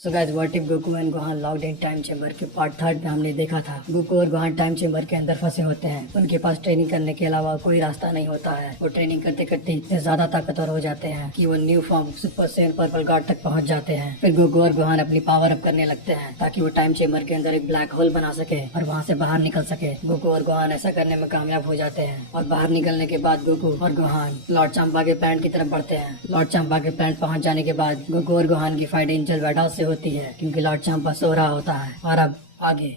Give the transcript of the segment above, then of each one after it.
So guys what if Goku and Gohan locked in time chamber के part 3 में हमने देखा था गोकू और गोहान टाइम चेंबर के अंदर फंसे होते हैं। उनके पास ट्रेनिंग करने के अलावा कोई रास्ता नहीं होता है। वो ट्रेनिंग करते करते इतने ज्यादा ताकतवर हो जाते हैं कि वो new form super Saiyan purple God तक पहुंच जाते हैं। फिर गोकू और गोहान अपनी पावर अप करने लगते हैं ताकि वो टाइम चेंबर के अंदर एक ब्लैक होल बना सके और वहाँ से बाहर निकल सके। गोकू और गोहान ऐसा करने में कामयाब हो जाते हैं और बाहर निकलने के बाद गोकू और गोहान लॉर्ड चांपा के प्लांट की तरफ बढ़ते हैं। लॉर्ड चांपा के प्लांट पहुंच जाने के बाद गोकू और गोहान की फाइट एंजल वैडॉस से होती है क्योंकि लॉर्ड चांपा सो रहा होता है। और अब आगे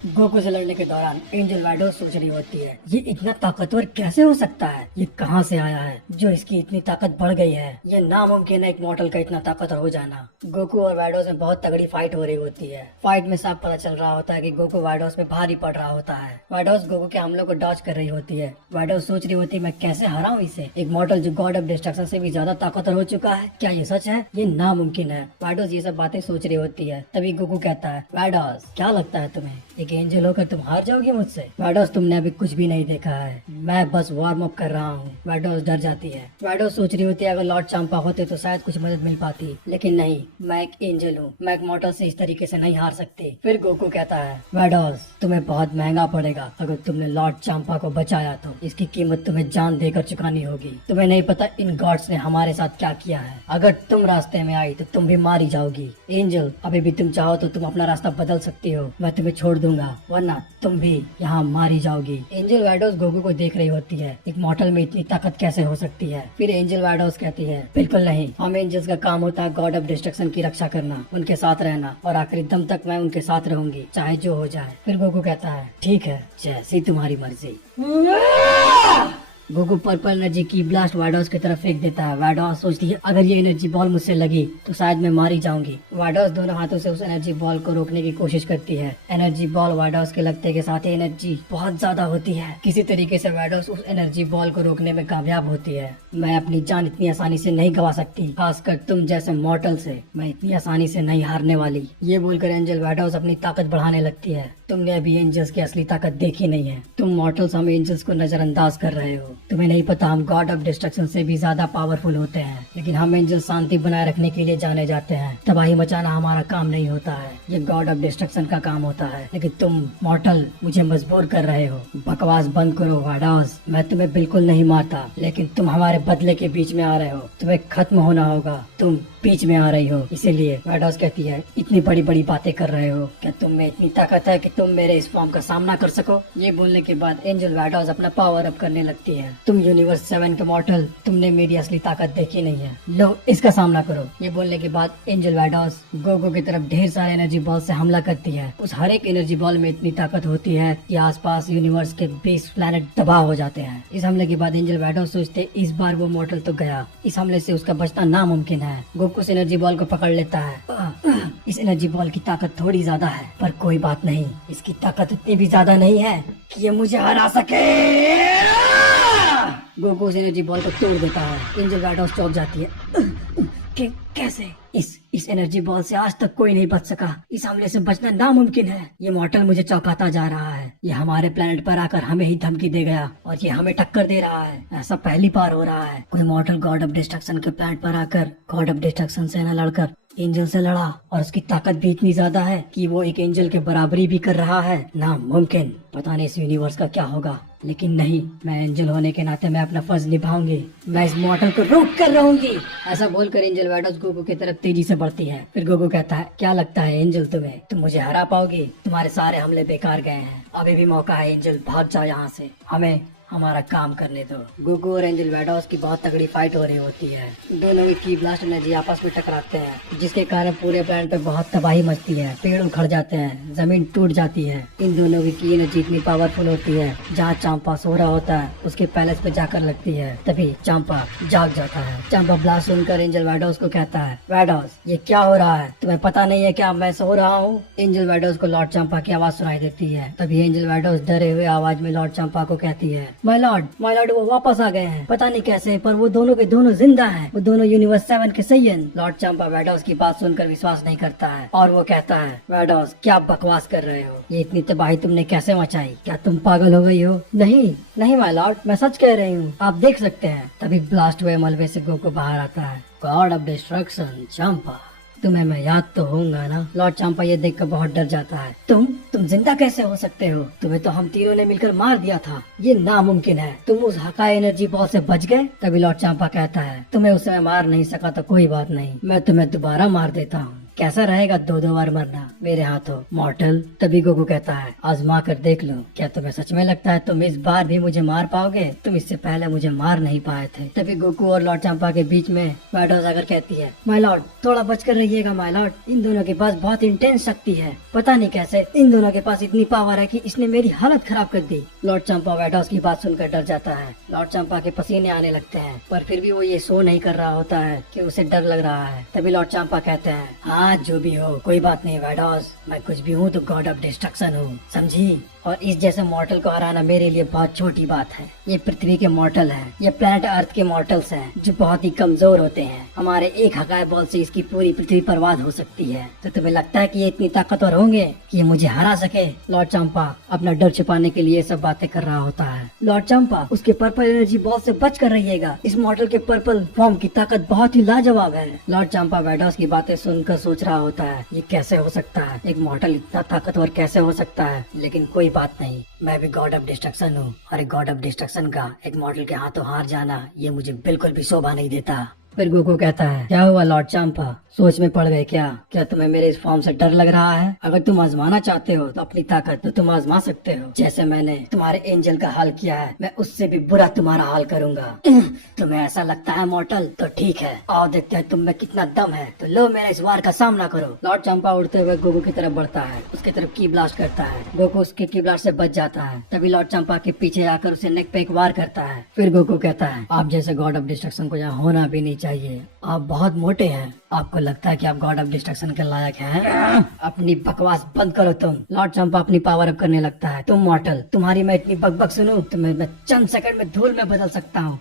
गोकू से लड़ने के दौरान एंजल वैडॉस सोच रही होती है ये इतना ताकतवर कैसे हो सकता है, ये कहाँ से आया है जो इसकी इतनी ताकत बढ़ गई है। ये नामुमकिन है एक मॉडल का इतना ताकतवर हो जाना। गोकू और वैडॉस में बहुत तगड़ी फाइट हो रही होती है। फाइट में साफ पता चल रहा होता है कि गोकू वैडॉस पे भारी पड़ रहा होता है। वैडॉस गोकू के हमलों को डॉज कर रही होती है। वैडॉस सोच रही होती है मैं कैसे हराऊं इसे, एक मॉडल जो गॉड ऑफ डिस्ट्रक्शन से भी ज्यादा ताकतवर हो चुका है। क्या ये सच है? ये नामुमकिन है। वैडॉस ये सब बातें सोच रही होती है। तभी गोकू कहता है वैडॉस क्या लगता है तुम्हें एक एंजल होकर तुम हार जाओगी मुझसे? वैडॉस तुमने अभी कुछ भी नहीं देखा है, मैं बस वार्म अप कर रहा हूँ। वैडॉस डर जाती है। वैडॉस सोच रही होती है अगर लॉर्ड चांपा होते तो शायद कुछ मदद मिल पाती, लेकिन नहीं, मैं एक एंजल हूँ, मैं एक मॉडल से इस तरीके से नहीं हार सकती। फिर गोकू कहता है वैडॉस तुम्हें बहुत महंगा पड़ेगा अगर तुमने लॉर्ड चांपा को बचाया तो इसकी कीमत तुम्हें जान देकर चुकानी होगी। तुम्हें नहीं पता इन गॉड्स ने हमारे साथ क्या किया है। अगर तुम रास्ते में आई तो तुम भी मारी जाओगी। एंजल अभी भी तुम चाहो तो तुम अपना रास्ता बदल सकती हो, मैं तुम्हें छोड़ दूंगा, वरना तुम भी यहाँ मारी जाओगी। एंजल वैडॉस गोकू को देख रही होती है, एक मॉडल में इतनी ताकत कैसे हो सकती है। फिर एंजल वैडॉस कहती है बिल्कुल नहीं, हम एंजल्स का काम होता है गॉड ऑफ डिस्ट्रक्शन की रक्षा करना, उनके साथ रहना और आखिरी दम तक मैं उनके साथ रहूंगी चाहे जो हो जाए। फिर गोकू कहता है ठीक है जैसी तुम्हारी मर्जी। गोकू पर्पल एनर्जी की ब्लास्ट वैडॉस की तरफ फेंक देता है। वैडॉस सोचती है अगर ये एनर्जी बॉल मुझसे लगी तो शायद मैं मारी जाऊंगी। वैडॉस दोनों हाथों से उस एनर्जी बॉल को रोकने की कोशिश करती है। एनर्जी बॉल वैडॉस के लगते के साथ ही एनर्जी बहुत ज्यादा होती है। किसी तरीके से वैडॉस उस एनर्जी बॉल को रोकने में कामयाब होती है। मैं अपनी जान इतनी आसानी से नहीं गवा सकती, खासकर तुम जैसे मॉर्टल से मैं इतनी आसानी से नहीं हारने वाली। ये बोलकर एंजल वैडॉस अपनी ताकत बढ़ाने लगती है। तुमने अभी एंजल्स की असली ताकत देखी नहीं है। तुम मॉर्टल्स हम एंजल्स को नजरअंदाज कर रहे हो। तुम्हें नहीं पता हम गॉड ऑफ डिस्ट्रक्शन से भी ज्यादा पावरफुल होते हैं, लेकिन हम एंजल शांति बनाए रखने के लिए जाने जाते हैं। तबाही मचाना हमारा काम नहीं होता है, ये गॉड ऑफ डिस्ट्रक्शन का काम होता है। लेकिन तुम मॉर्टल मुझे मजबूर कर रहे हो। बकवास बंद करो वैडॉस, मैं तुम्हें बिल्कुल नहीं मारता, लेकिन तुम हमारे बदले के बीच में आ रहे हो। तुम्हें खत्म होना होगा, तुम बीच में आ रही हो। इसीलिए वैडॉस कहती है इतनी बड़ी बड़ी बातें कर रहे हो, क्या तुम में इतनी ताकत है कि तुम मेरे इस फॉर्म का सामना कर सको? ये बोलने के बाद एंजल वैडॉस अपना पावर अप करने लगती है। तुम यूनिवर्स 7 के मॉर्टल, तुमने मेरी असली ताकत देखी नहीं है, लो इसका सामना करो। ये बोलने के बाद एंजल वैडॉस गोकू की तरफ ढेर सारे एनर्जी बॉल से हमला करती है। उस हर एक एनर्जी बॉल में इतनी ताकत होती है कि आसपास यूनिवर्स के 20 प्लैनेट तबाह हो जाते हैं। इस हमले के बाद एंजल वैडॉस सोचते इस बार वो मॉर्टल तो गया, इस हमले से उसका बचना नामुमकिन है। गोकू उस एनर्जी बॉल को पकड़ लेता है। इस एनर्जी बॉल की ताकत थोड़ी ज्यादा है, पर कोई बात नहीं, इसकी ताकत इतनी भी ज्यादा नहीं है कि ये मुझे हरा सके। गोकू उस एनर्जी बॉल को तोड़ देता है। एंजल वैडॉस चौंक जाती है कैसे? इस एनर्जी बॉल से आज तक कोई नहीं बच सका, इस हमले से बचना नामुमकिन है। ये मॉर्टल मुझे चौंकाता जा रहा है, ये हमारे प्लेनेट पर आकर हमें ही धमकी दे गया और ये हमें टक्कर दे रहा है। ऐसा पहली बार हो रहा है कोई मॉर्टल गॉड ऑफ डिस्ट्रक्शन के प्लेनेट पर आकर गॉड ऑफ डिस्ट्रक्शन से न लड़कर एंजल से लड़ा, और उसकी ताकत भी इतनी ज्यादा है कि वो एक एंजल के बराबरी भी कर रहा है। नामुमकिन, पता नहीं इस यूनिवर्स का क्या होगा, लेकिन नहीं, मैं एंजल होने के नाते मैं अपना फर्ज निभाऊंगी, मैं इस मॉर्टल को रोक कर रहूंगी। ऐसा बोलकर एंजल वैडॉस गोकू की तरफ तेजी से बढ़ती है। फिर गोकू कहता है क्या लगता है एंजल तुम्हें, तुम मुझे हरा पाओगी? तुम्हारे सारे हमले बेकार गए हैं, अभी भी मौका है एंजल, भाग जाओ यहाँ से, हमें हमारा काम करने दो। गोकू और एंजल वैडॉस की बहुत तगड़ी फाइट हो रही होती है। दोनों की ब्लास्ट एनर्जी आपस में टकराते हैं, जिसके कारण पूरे प्लैनेट पे बहुत तबाही मचती है। पेड़ उखड़ जाते हैं, जमीन टूट जाती है। इन दोनों की एनर्जी इतनी पावरफुल होती है, जहाँ चांपा सो रहा होता है उसके पैलेस पे जाकर लगती है। तभी चांपा जाग जाता है। चांपा ब्लास्ट सुनकर एंजल वैडॉस को कहता है वैडॉस ये क्या हो रहा है, तुम्हें पता नहीं है क्या मैं सो रहा हूँ? एंजल वैडॉस को लॉर्ड चांपा की आवाज सुनाई देती है। तभी एंजल वैडॉस डरे हुए आवाज में लॉर्ड चांपा को कहती है माय लॉर्ड वो वापस आ गए हैं, पता नहीं कैसे, पर वो दोनों के दोनों जिंदा हैं। वो दोनों यूनिवर्स 7 के सैयन। लॉर्ड चांपा वैडॉस की बात सुनकर विश्वास नहीं करता है और वो कहता है वैडॉस क्या बकवास कर रहे हो, ये इतनी तबाही तुमने कैसे मचाई, क्या तुम पागल हो गई हो? नहीं नहीं माय लॉर्ड, मैं सच कह रही हूँ, आप देख सकते हैं। तभी ब्लास्ट हुए मलबे से गोकू बाहर आता है गॉड ऑफ डिस्ट्रक्शन चंपा, तुम्हें मैं याद तो होऊंगा ना। लॉर्ड चंपा ये देखकर बहुत डर जाता है। तुम जिंदा कैसे हो सकते हो? तुम्हें तो हम तीनों ने मिलकर मार दिया था, ये नामुमकिन है। तुम उस हकाई एनर्जी बॉल से बच गए? तभी लॉर्ड चंपा कहता है, तुम्हें उस समय मार नहीं सका तो कोई बात नहीं, मैं तुम्हें दोबारा मार देता हूँ। कैसा रहेगा 2-2 बार मरना मेरे हाथों मॉर्टल? तभी गोकू कहता है, आजमा कर देख लो। क्या तुम्हें सच में लगता है तुम इस बार भी मुझे मार पाओगे? तुम इससे पहले मुझे मार नहीं पाए थे। तभी गोकू और लॉर्ड चंपा के बीच में मैडोज आकर कहती है, माय लॉर्ड थोड़ा बचकर रहिएगा माय लॉर्ड, इन दोनों के पास बहुत इंटेंस शक्ति है। पता नहीं कैसे इन दोनों के पास इतनी पावर है कि इसने मेरी हालत खराब कर दी। लॉर्ड चंपा मैडोज की बात सुनकर डर जाता है। लॉर्ड चंपा के पसीने आने लगते हैं, पर फिर भी वो ये शो नहीं कर रहा होता है कि उसे डर लग रहा है। तभी लॉर्ड चंपा कहते हैं, हाँ जो भी हो कोई बात नहीं वैडॉस, मैं कुछ भी हूँ तो गॉड ऑफ डिस्ट्रक्शन हूँ, समझी? और इस जैसे मॉर्टल को हराना मेरे लिए बहुत छोटी बात है। ये पृथ्वी के मॉर्टल हैं, ये प्लेनेट अर्थ के मॉर्टल्स हैं जो बहुत ही कमजोर होते हैं। हमारे एक हकाई बॉल से इसकी पूरी पृथ्वी बर्बाद हो सकती है। तो तुम्हें लगता है कि ये इतनी ताकतवर होंगे कि ये मुझे हरा सके? लॉर्ड चंपा अपना डर छुपाने के लिए सब बातें कर रहा होता है। लॉर्ड चंपा उसके पर्पल एनर्जी बॉल से बच कर रहिएगा, इस मॉर्टल के पर्पल फॉर्म की ताकत बहुत ही लाजवाब है। लॉर्ड चंपा वैडॉस की बातें सुनकर सोच रहा होता है, ये कैसे हो सकता है? एक मॉर्टल इतना ताकतवर कैसे हो सकता है? लेकिन कोई बात नहीं, मैं भी गॉड ऑफ डिस्ट्रक्शन हूँ और एक गॉड ऑफ डिस्ट्रक्शन का एक मॉडल के हाथों हार जाना ये मुझे बिल्कुल भी शोभा नहीं देता। फिर गोकू कहता है, क्या हुआ लॉर्ड चंपा, सोच में पड़ गए क्या? क्या तुम्हें मेरे इस फॉर्म से डर लग रहा है? अगर तुम आजमाना चाहते हो तो अपनी ताकत तो तुम आजमा सकते हो। जैसे मैंने तुम्हारे एंजल का हाल किया है, मैं उससे भी बुरा तुम्हारा हाल करूंगा। तुम्हें ऐसा लगता है मॉर्टल? तो ठीक है, आओ देखते हैं तुम में कितना दम है। तो लो मेरे इस वार का सामना करो। लॉर्ड चंपा उड़ते हुए गोकू की तरफ बढ़ता है, उसकी तरफ की ब्लास्ट करता है। गोकू उसके की ब्लास्ट से बच जाता है। तभी लॉर्ड चंपा के पीछे आकर उसे नेक पे एक वार करता है। फिर गोकू कहता है, आप जैसे गॉड ऑफ डिस्ट्रक्शन को यहाँ होना भी नहीं चाहिए, आप बहुत मोटे हैं। आपको लगता है कि आप गॉड ऑफ डिस्ट्रक्शन के लायक हैं? अपनी बकवास बंद करो तुम। लॉर्ड चंपा अपनी पावर अप करने लगता है। तुम मॉर्टल, तुम्हारी मैं इतनी बकबक सुनूं तो मैं चंद सेकंड में धूल में बदल सकता हूँ।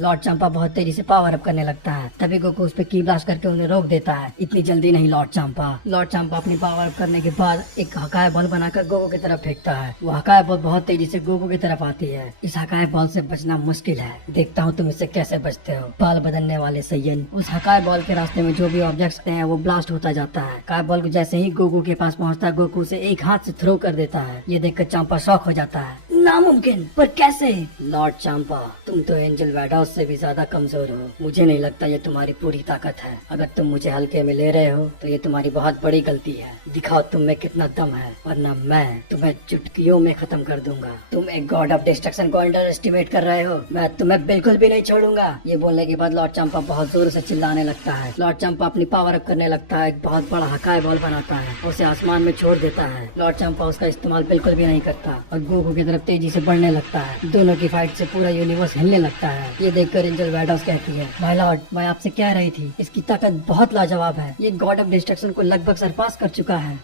लॉर्ड चंपा बहुत तेजी से पावर अप करने लगता है। तभी गोकू उस पे की ब्लास्ट करके उन्हें रोक देता है। इतनी जल्दी नहीं लॉर्ड चंपा। लॉर्ड चंपा अपनी पावर अप करने के बाद एक हकाई बॉल बनाकर गोकू की तरफ फेंकता है। वो हकाई बॉल बहुत तेजी से गोकू की तरफ आती है। इस हकाई बॉल से बचना मुश्किल है, देखता हूँ तुम इससे कैसे बचते हो। बाल बदलने वाले सैयन, उस हकाई बॉल के रास्ते में जो भी ऑब्जेक्ट्स हैं वो ब्लास्ट होता जाता है। हकाई बॉल को जैसे ही गोकू के पास पहुँचता है, गोकू से एक हाथ से थ्रो कर देता है। ये देखकर चंपा शॉक हो जाता है। नामुमकिन, पर कैसे? लॉर्ड चंपा, तुम तो एंजल वैडॉस से भी ज्यादा कमजोर हो। मुझे नहीं लगता ये तुम्हारी पूरी ताकत है। अगर तुम मुझे हल्के में ले रहे हो तो ये तुम्हारी बहुत बड़ी गलती है। दिखाओ तुम में कितना दम है, वरना मैं तुम्हें चुटकियों में खत्म कर दूंगा। तुम एक गॉड ऑफ डिस्ट्रक्शन को अंडर एस्टिमेट कर रहे हो, मैं तुम्हें बिल्कुल भी नहीं छोड़ूंगा। ये बोलने के बाद लॉर्ड चंपा बहुत जोर से चिल्लाने लगता है। लॉर्ड चंपा अपनी पावर अप करने लगता है, एक बहुत बड़ा हकाई बॉल बनाता है, उसे आसमान में छोड़ देता है। लॉर्ड चंपा उसका इस्तेमाल बिल्कुल भी नहीं करता और गोकू की तरफ तेजी से बढ़ने लगता है। दोनों की फाइट से पूरा यूनिवर्स हिलने लगता है। ये देखकर एंजल वैडॉस कहती है, माय लॉर्ड, मैं आपसे कह रही थी, इसकी ताकत बहुत लाजवाब है। ये गॉड ऑफ डिस्ट्रक्शन को लगभग सरपास कर चुका है।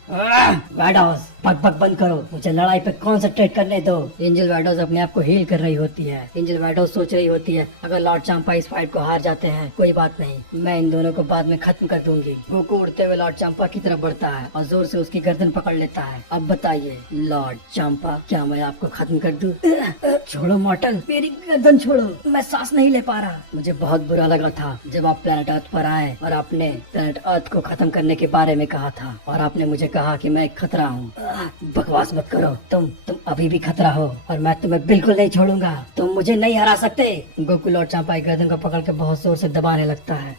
वैडॉस, बक बंद करो, मुझे लड़ाई पे कॉन्सेंट्रेट करने दो। एंजल वैडॉस अपने आप को हील कर रही होती है। एंजल वैडॉस सोच रही होती है, अगर लॉर्ड चंपा इस फाइट को हार जाते हैं कोई बात नहीं, मैं इन दोनों को बाद में खत्म कर दूंगी। गोकू उड़ते हुए लॉर्ड चंपा की तरफ बढ़ता है और जोर से उसकी गर्दन पकड़ लेता है। अब बताइए लॉर्ड चंपा, क्या मैं आपको खत्म कर दूं? छोड़ो मॉर्टल, मेरी गर्दन छोड़ो, मैं सांस नहीं ले पा रहा। मुझे बहुत बुरा लगा था जब आप प्लेनेट अर्थ पर आए और आपने प्लेनेट अर्थ को खत्म करने के बारे में कहा था और आपने मुझे कहा कि मैं एक खतरा हूँ। बकवास मत करो, तुम अभी भी खतरा हो और मैं तुम्हें बिल्कुल नहीं छोड़ूंगा। तुम मुझे नहीं हरा सकते। गोकू लॉर्ड चंपा की गर्दन को पकड़ के बहुत जोर से दबाने लगता है।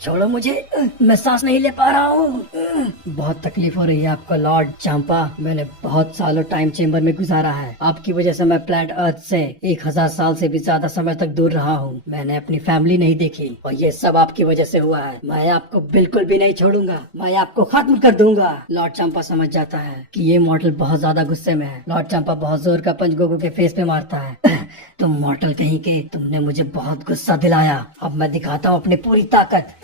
छोड़ो मुझे, मैं सांस नहीं ले पा रहा हूँ। बहुत तकलीफ हो रही है आपको लॉर्ड चंपा। मैंने बहुत सालों टाइम चेम्बर में गुजारा है। आपकी वजह से मैं प्लेनेट अर्थ से 1000 साल से भी ज्यादा समय तक दूर रहा हूँ। मैंने अपनी फैमिली नहीं देखी और ये सब आपकी वजह से हुआ है। मैं आपको बिल्कुल भी नहीं छोड़ूंगा, मैं आपको खत्म कर दूंगा। लॉर्ड चंपा समझ जाता है कि ये मॉडल बहुत ज्यादा गुस्से में है। लॉर्ड चंपा बहुत जोर का पंच गोकू के फेस पे मारता है। तुम मॉडल कहीं के, तुमने मुझे बहुत गुस्सा दिलाया, अब मैं दिखाता हूँ अपनी पूरी ताकत।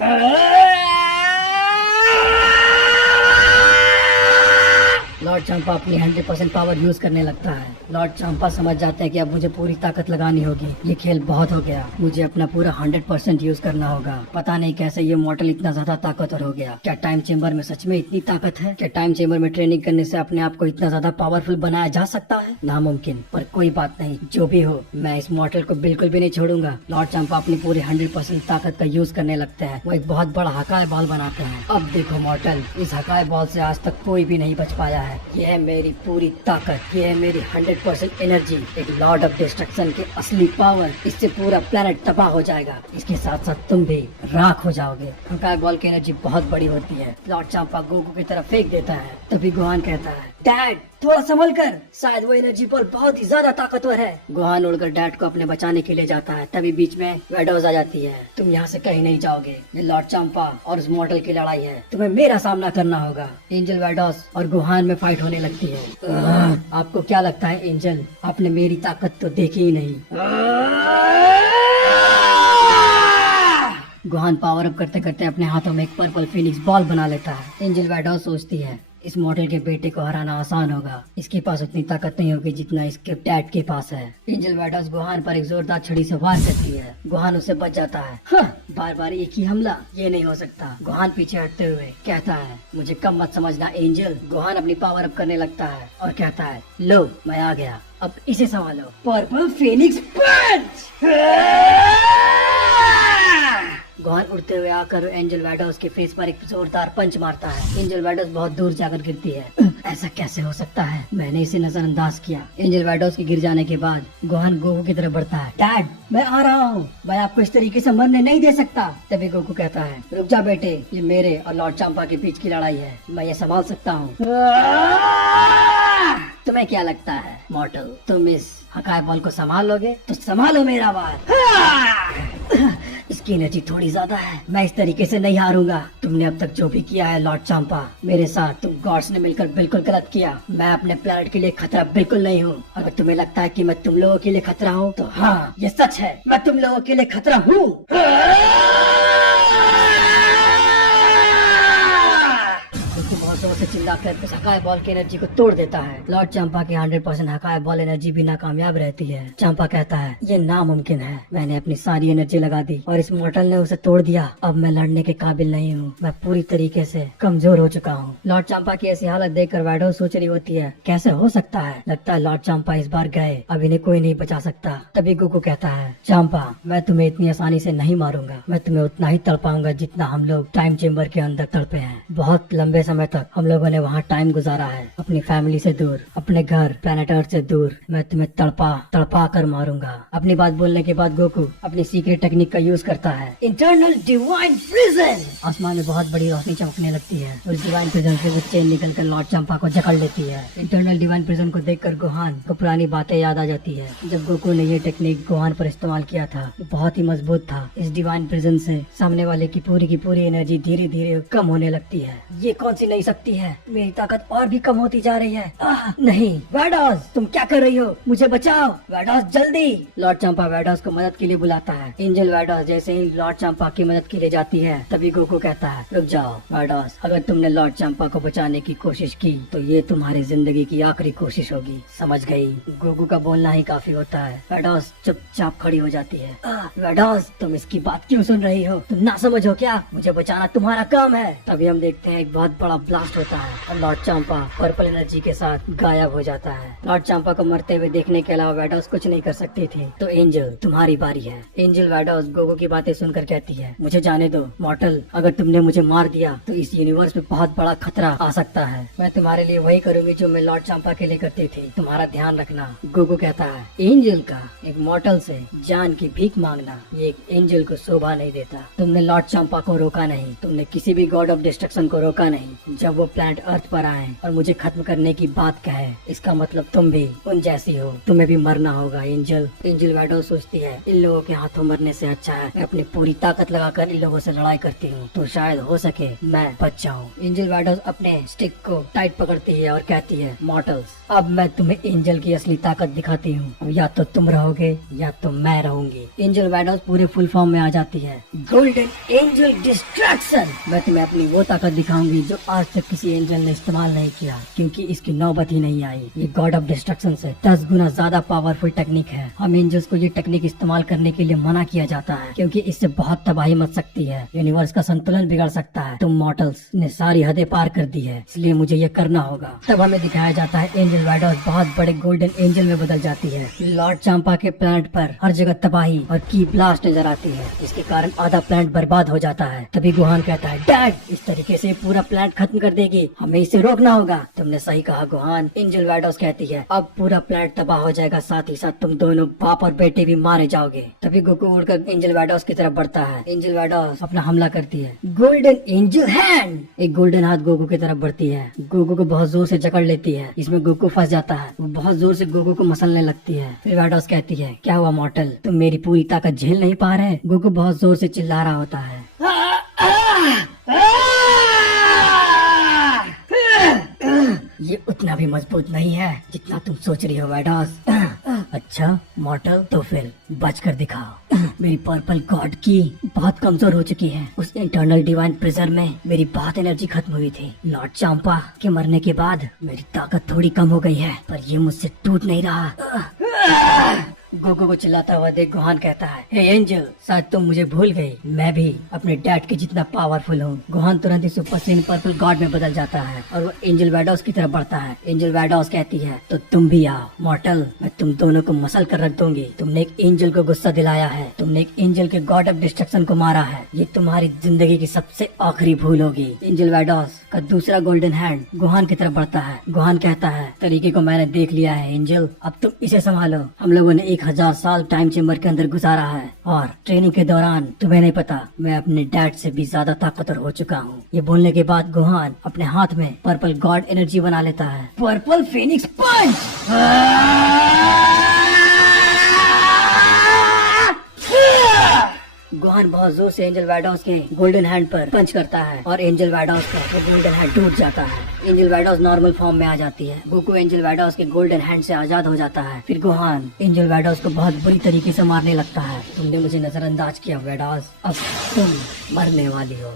लॉर्ड चंपा अपनी 100% पावर यूज करने लगता है। लॉर्ड चंपा समझ जाते हैं कि अब मुझे पूरी ताकत लगानी होगी, ये खेल बहुत हो गया, मुझे अपना पूरा 100% यूज करना होगा। पता नहीं कैसे ये मॉर्टल इतना ज्यादा ताकतवर हो गया। क्या टाइम चेम्बर में सच में इतनी ताकत है? क्या टाइम चेम्बर में ट्रेनिंग करने से अपने आप को इतना ज्यादा पावरफुल बनाया जा सकता है? नामुमकिन, पर कोई बात नहीं, जो भी हो मैं इस मॉर्टल को बिल्कुल भी नहीं छोड़ूंगा। लॉर्ड चंपा अपनी पूरी 100% ताकत का यूज करने लगते हैं। वो एक बहुत बड़ा हकाए बॉल बनाते हैं। अब देखो मॉर्टल, इस हकाए बॉल से आज तक कोई भी नहीं बच पाया है। ये है मेरी पूरी ताकत, ये है मेरी 100% एनर्जी, एक लॉर्ड ऑफ डिस्ट्रक्शन की असली पावर। इससे पूरा प्लेनेट तबाह हो जाएगा, इसके साथ साथ तुम भी राख हो जाओगे। हकाए बॉल की एनर्जी बहुत बड़ी होती है। लॉर्ड चंपा गोकू की तरफ फेंक देता है, तभी गोहान कहता है, डैड थोड़ा संभल कर, शायद वो एनर्जी बॉल बहुत ही ज्यादा ताकतवर है। गोहान उड़कर डैड को अपने बचाने के लिए जाता है, तभी बीच में वेडोज आ जाती है। तुम यहाँ से कहीं नहीं जाओगे, ये लॉर्ड चंपा और उस मॉडल की लड़ाई है, तुम्हें मेरा सामना करना होगा। एंजल वेडोज और गोहान में फाइट होने लगती है। आपको क्या लगता है एंजल, आपने मेरी ताकत तो देखी ही नहीं। गोहान पावर अप करते करते अपने हाथों में एक पर्पल फिनिक्स बॉल बना लेता है। एंजल वेडोज सोचती है इस मॉडल के बेटे को हराना आसान होगा, इसके पास उतनी ताकत नहीं होगी जितना इसके डैड के पास है। एंजल वेडोज गोहान पर एक जोरदार छड़ी से वार करती है। गोहान उससे बच जाता है। बार बार एक ही हमला, ये नहीं हो सकता। गोहान पीछे हटते हुए कहता है, मुझे कम मत समझना एंजल। गोहान अपनी पावर अप करने लगता है और कहता है, लो मैं आ गया, अब इसे संभालो। पर्पल फिनिक्स पंच। गोहान उड़ते हुए आकर एंजल वेडोज के फेस पर एक जोरदार पंच मारता है। एंजल वेडोज बहुत दूर जाकर गिरती है। ऐसा कैसे हो सकता है, मैंने इसे नजरअंदाज किया। एंजल वेडोज के गिर जाने के बाद गोहान गोकू की तरफ बढ़ता है। डैड मैं आ रहा हूँ, मैं आपको इस तरीके से मरने नहीं दे सकता। तभी गोकू कहता है, रुक जा बेटे, ये मेरे और लॉर्ड चंपा के बीच की लड़ाई है, मैं ये संभाल सकता हूँ। तुम्हें क्या लगता है मॉर्टल, तुम इस हकाए बॉल को संभाल लोगे? तो संभालो मेरा वार। इसकी एनर्जी थोड़ी ज्यादा है, मैं इस तरीके से नहीं हारूंगा। तुमने अब तक जो भी किया है लॉर्ड चंपा मेरे साथ, तुम गॉड्स ने मिलकर बिल्कुल गलत किया। मैं अपने प्लेनेट के लिए खतरा बिल्कुल नहीं हूँ। अगर तुम्हें लगता है कि मैं तुम लोगों के लिए खतरा हूँ, तो हाँ ये सच है, मैं तुम लोगों के लिए खतरा हूँ। से चिल्लाकर उस हकाए बॉल की एनर्जी को तोड़ देता है। लॉर्ड चंपा की 100% हकाए बॉल एनर्जी भी नाकामयाब रहती है। चंपा कहता है, ये नामुमकिन है, मैंने अपनी सारी एनर्जी लगा दी और इस मॉर्टल ने उसे तोड़ दिया। अब मैं लड़ने के काबिल नहीं हूँ, मैं पूरी तरीके से कमजोर हो चुका हूँ। लॉर्ड चंपा की ऐसी हालत देखकर वेडो सोच रही होती है, कैसे हो सकता है, लगता है लॉर्ड चंपा इस बार गए, अब इन्हें कोई नहीं बचा सकता। तभी गोकू कहता है, चंपा मैं तुम्हें इतनी आसानी से नहीं मारूंगा, मैं तुम्हें उतना ही तड़पाऊंगा जितना हम लोग टाइम चेम्बर के अंदर तड़पे हैं। बहुत लंबे समय तक हम लोगों ने वहाँ टाइम गुजारा है, अपनी फैमिली से दूर, अपने घर प्लेनेट अर्थ से दूर। मैं तुम्हें तड़पा कर मारूंगा। अपनी बात बोलने के बाद गोकू अपनी सीक्रेट टेक्निक का यूज करता है, इंटरनल डिवाइन प्रिजन। आसमान में बहुत बड़ी रोशनी चमकने लगती है। उस डिवाइन प्रिजन से वो चेन निकलकर लॉर्ड चंपा को जकड़ लेती है। इंटरनल डिवाइन प्रिजन को देखकर गोहान को पुरानी बातें याद आ जाती है। जब गोकू ने ये टेक्निक गोहान पर इस्तेमाल किया था, वो बहुत ही मजबूत था। इस डिवाइन प्रिजन से सामने वाले की पूरी एनर्जी धीरे धीरे कम होने लगती है। ये कौन सी नई शक्ति है, मेरी ताकत और भी कम होती जा रही है। नहीं वेडोज, तुम क्या कर रही हो, मुझे बचाओ वेडोज जल्दी। लॉर्ड चंपा वेडोज को मदद के लिए बुलाता है। एंजल वेडोज जैसे ही लॉर्ड चंपा की मदद के लिए जाती है, तभी गोकू कहता है, रुक जाओ वेडोज, अगर तुमने लॉर्ड चंपा को बचाने की कोशिश की तो ये तुम्हारी जिंदगी की आखिरी कोशिश होगी, समझ गई? गोकू का बोलना ही काफी होता है। वेडोज चुपचाप खड़ी हो जाती है। वेडोज तुम इसकी बात क्यों सुन रही हो, तुम ना समझो क्या, मुझे बचाना तुम्हारा काम है। तभी हम देखते हैं एक बहुत बड़ा ब्लास्ट होता है और लॉर्ड चंपा पर्पल एनर्जी के साथ गायब हो जाता है। लॉर्ड चंपा को मरते हुए देखने के अलावा वेडोज कुछ नहीं कर सकती थी। तो एंजल तुम्हारी बारी है। एंजल वेडोज गोगो की बातें सुनकर कहती है, मुझे जाने दो मॉर्टल, अगर तुमने मुझे मार दिया तो इस यूनिवर्स में बहुत बड़ा खतरा आ सकता है। मैं तुम्हारे लिए वही करूंगी जो मैं लॉर्ड चंपा के लिए करती थी, तुम्हारा ध्यान रखना। गोगो कहता है, एंजल का एक मॉर्टल से जान की भीख मांगना ये एक एंजल को शोभा नहीं देता। तुमने लॉर्ड चंपा को रोका नहीं, तुमने किसी भी गॉड ऑफ डिस्ट्रक्शन को रोका नहीं। जब वो प्लैनेट अर्थ पर आए और मुझे खत्म करने की बात कहे, इसका मतलब तुम भी उन जैसी हो, तुम्हें भी मरना होगा एंजल। एंजल वेडो सोचती है, इन लोगों के हाथों मरने से अच्छा है मैं अपनी पूरी ताकत लगाकर इन लोगों से लड़ाई करती हूँ, तो शायद हो सके मैं बच जाऊँ। एंजल वेडो अपने स्टिक को टाइट पकड़ती है और कहती है, मॉर्टल्स अब मैं तुम्हें एंजल की असली ताकत दिखाती हूँ, या तो तुम रहोगे या तो मैं रहूंगी। एंजल वेडो पूरे फुल फॉर्म में आ जाती है। गोल्डन एंजल डिस्ट्रैक्शन, मैं तुम्हें अपनी वो ताकत दिखाऊंगी जो आज तक किसी एंजल एंजल ने इस्तेमाल नहीं किया क्योंकि इसकी नौबत ही नहीं आई। ये गॉड ऑफ डिस्ट्रक्शन से 10 गुना ज्यादा पावरफुल टेक्निक है। हम एंजल्स को ये टेक्निक इस्तेमाल करने के लिए मना किया जाता है क्योंकि इससे बहुत तबाही मच सकती है, यूनिवर्स का संतुलन बिगड़ सकता है। तुम मॉर्टल्स ने सारी हदें पार कर दी है, इसलिए मुझे ये करना होगा। तब हमें दिखाया जाता है एंजल वैडोस बहुत बड़े गोल्डन एंजल में बदल जाती है। लॉर्ड चांपा के प्लैनेट पर हर जगह तबाही और की ब्लास्ट नजर आती है, जिसके कारण आधा प्लैनेट बर्बाद हो जाता है। तभी गुहान कहता है, डैड इस तरीके से पूरा प्लैनेट खत्म कर देगी, हमें इसे रोकना होगा। तुमने सही कहा गुहान, एंजल वैडोस कहती है, अब पूरा प्लैनेट तबाह हो जाएगा, साथ ही साथ तुम दोनों बाप और बेटे भी मारे जाओगे। तभी गोकू उड़कर एंजल वैडोस की तरफ बढ़ता है। एंजल वैडोस अपना हमला करती है। गोल्डन एंजल हैंड, एक गोल्डन हाथ गोकू की तरफ बढ़ती है। गोकू को बहुत जोर से जकड़ लेती है, इसमें गोकू फंस जाता है। वो बहुत जोर से गोकू को मसलने लगती है। फिर वैडोस कहती है, क्या हुआ मॉर्टल, तुम मेरी पूरी ताकत झेल नहीं पा रहे? गोकू बहुत जोर से चिल्ला रहा होता है। ये उतना भी मजबूत नहीं है जितना तुम सोच रही हो वैडोस। अच्छा मॉर्टल, तो फिर बच कर दिखाओ। मेरी पर्पल गॉड की बहुत कमजोर हो चुकी है। उस इंटरनल डिवाइन प्रिजर्व में मेरी बहुत एनर्जी खत्म हुई थी। लॉर्ड चांपा के मरने के बाद मेरी ताकत थोड़ी कम हो गई है, पर ये मुझसे टूट नहीं रहा। गोकू को चिल्लाता हुआ देख गुहान कहता है, हे एंजल, शायद तुम मुझे भूल गई, मैं भी अपने डैड के जितना पावरफुल हूँ। गुहान तुरंत ही सुपर सेन पर्पल गॉड में बदल जाता है और वो एंजल वैडोस की तरफ बढ़ता है। एंजल वैडोस कहती है, तो तुम भी आओ मॉर्टल, मैं तुम दोनों को मसल कर रख दूंगी। तुमने एक एंजल को गुस्सा दिलाया है, तुमने एक एंजल के गॉड ऑफ डिस्ट्रक्शन को मारा है, ये तुम्हारी जिंदगी की सबसे आखिरी भूल होगी। एंजल वैडोस का दूसरा गोल्डन हैंड गुहान की तरफ बढ़ता है। गुहान कहता है, तरीके को मैंने देख लिया है एंजल, अब तुम इसे संभालो। हम लोगों ने 1000 साल टाइम चेम्बर के अंदर गुजारा है और ट्रेनिंग के दौरान तुम्हें नहीं पता, मैं अपने डैड से भी ज्यादा ताकतवर हो चुका हूँ। ये बोलने के बाद गुहान अपने हाथ में पर्पल गॉड एनर्जी बना लेता है। पर्पल फिनिक्स पंच। गुहान बहुत जोर से एंजल वैडोस के गोल्डन हैंड पर पंच करता है और एंजल वैडोस का वो गोल्डन हैंड टूट जाता है। एंजल वैडोस नॉर्मल फॉर्म में आ जाती है। गोकू एंजल वैडोस के गोल्डन हैंड से आजाद हो जाता है। फिर गुहान एंजल वैडोस को बहुत बुरी तरीके से मारने लगता है। तुमने मुझे नजरअंदाज किया वैडोस, अब तुम मरने वाली हो।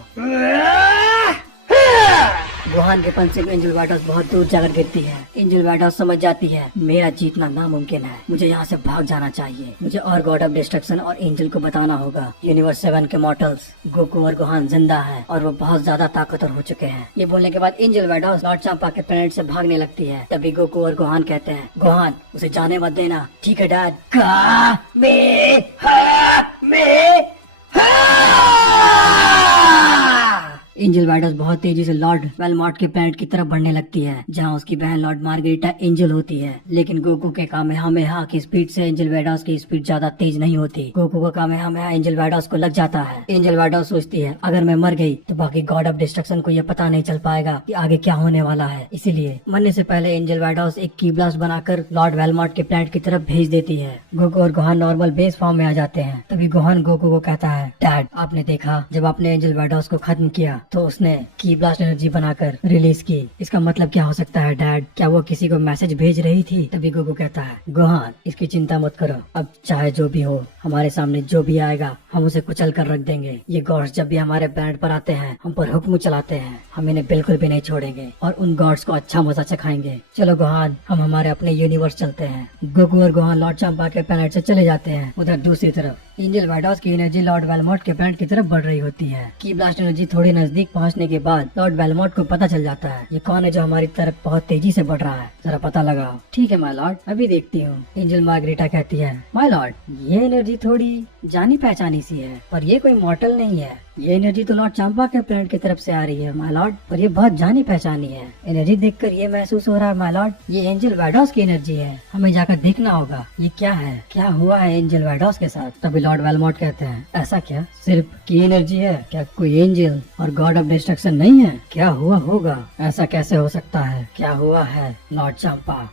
गुहान के पंच से एंजल वैडोस बहुत दूर जाकर गिरती है। एंजल वैडोस समझ जाती है मेरा जीतना नामुमकिन है, मुझे यहाँ से भाग जाना चाहिए। मुझे और गॉड ऑफ डिस्ट्रक्शन और एंजल को बताना होगा यूनिवर्स 7 के मॉर्टल्स गोकू और गुहान जिंदा है और वो बहुत ज्यादा ताकतवर हो चुके हैं। ये बोलने के बाद एंजल वैडोस लॉर्ड चांपा के प्लेनेट से भागने लगती है। तभी गोकू और गुहान कहते हैं, गुहान उसे जाने मत देना, ठीक है डैड? एंजल वैडोस बहुत तेजी से लॉर्ड वेलमॉर्ट के प्लेनेट की तरफ बढ़ने लगती है, जहां उसकी बहन लॉर्ड मार्गरेटा एंजल होती है। लेकिन गोकू के कामेहामेहा की स्पीड से एंजल वैडोस की स्पीड ज्यादा तेज नहीं होती। गोकू का कामेहामेहा एंजल वैडोस को लग जाता है। एंजल वैडोस सोचती है, अगर मैं मर गई तो बाकी गॉड ऑफ डिस्ट्रक्शन को यह पता नहीं चल पाएगा कि आगे क्या होने वाला है। इसीलिए मरने से पहले एंजल वैडोस एक की ब्लास्ट बनाकर लॉर्ड वेलमॉर्ट के प्लेनेट की तरफ भेज देती है। गोकू और गुहान नॉर्मल बेस फॉर्म में आ जाते हैं। तभी गुहान गोकू को कहता है, डैड आपने देखा जब आपने एंजल वैडोस को खत्म किया तो उसने की ब्लास्ट एनर्जी बनाकर रिलीज की, इसका मतलब क्या हो सकता है डैड? क्या वो किसी को मैसेज भेज रही थी? तभी गोकू कहता है, गुहान इसकी चिंता मत करो, अब चाहे जो भी हो, हमारे सामने जो भी आएगा हम उसे कुचल कर रख देंगे। ये गॉड्स जब भी हमारे प्लेनेट पर आते हैं हम पर हुक्म चलाते हैं, हम इन्हें बिल्कुल भी नहीं छोड़ेंगे और उन गॉड्स को अच्छा मजा चखाएंगे। चलो गुहान हम हमारे अपने यूनिवर्स चलते हैं। गोकू और गुहान लॉर्ड चांपा के प्लेनेट से चले जाते हैं। उधर दूसरी तरफ एंजल वैडोस की एनर्जी लॉर्ड वेलमॉर्ट के प्लेनेट की तरफ बढ़ रही होती है। की ब्लास्ट एनर्जी थोड़ी नजदीक पहुंचने के बाद लॉर्ड वेलमॉर्ट को पता चल जाता है ये कौन है जो हमारी तरफ बहुत तेजी से बढ़ रहा है, जरा पता लगाओ। ठीक है माय लॉर्ड, अभी देखती हूँ। एंजल मार्गरेटा कहती है, माय लॉर्ड ये एनर्जी थोड़ी जानी पहचानी सी है, पर ये कोई मॉर्टल नहीं है। ये एनर्जी तो लॉर्ड चांपा के प्लेनेट की तरफ से आ रही है माय लॉर्ड, पर ये बहुत जानी पहचानी है। एनर्जी देखकर ये महसूस हो रहा है माय लॉर्ड ये एंजल वैडोस की एनर्जी है, हमें जाकर देखना होगा ये क्या है, क्या हुआ है एंजल वैडोस के साथ। तभी लॉर्ड वेलमॉर्ट कहते हैं, ऐसा क्या सिर्फ की एनर्जी है क्या? कोई एंजल और गॉड ऑफ डिस्ट्रक्शन नहीं है? क्या हुआ होगा? ऐसा कैसे हो सकता है? क्या हुआ है लॉर्ड चांपा?